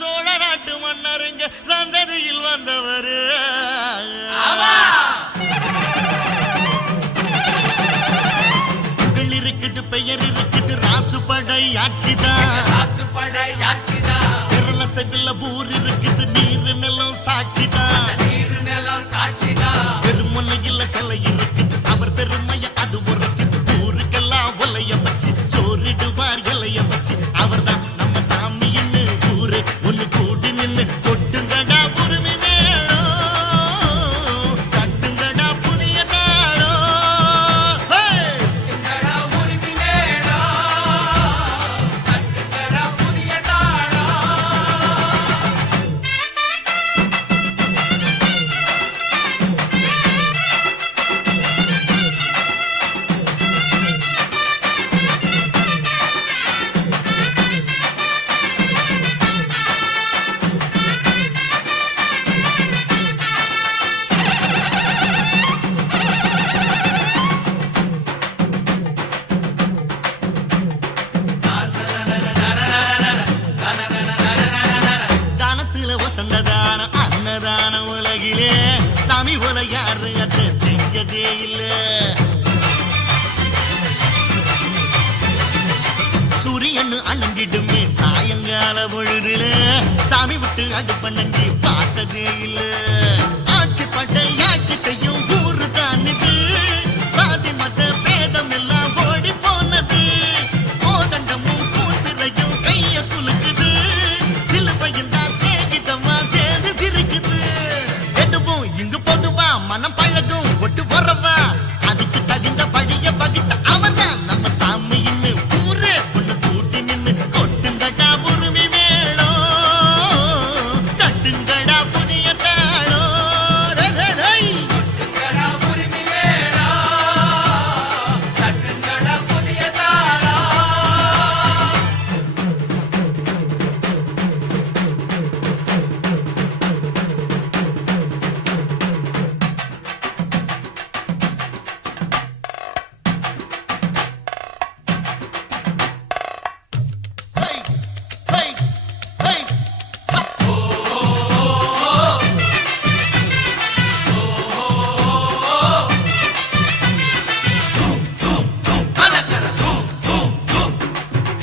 சோழ நாட்டு மன்னருங்க சந்ததியில் வந்தவரு புகழ் இருக்குது பெயர் இருக்குது ராசுபடை ஆட்சிதான் கேரள செவில ஊர் இருக்குது நீர் நிலம் சாட்சிதான் பெருமனையில் சிலை இருக்குது அவர் பெருமைய அது உரைக்குது ஊருக்கெல்லாம் ஒலைய வச்சு சோறிடுவார் இலைய வச்சு அவர் தான் நம்ம சாமின்னு ஊரு ஒண்ணு கூடி நின்னு கொட்டுங்கடா உரிமை மேளம் கட்டுங்கடா புதிய தாளம் சன்னதான அன்னதான உலகிலே தமிழ் உல யாரு அதை செஞ்சதே இல்ல சூரியன் அணங்கிடுமே சாயங்கால பொழுதுல சாமி விட்டு அடுப்பண்ணி பார்த்ததே இல்ல ஆட்சி பட்டை ஆட்சி செய்யும்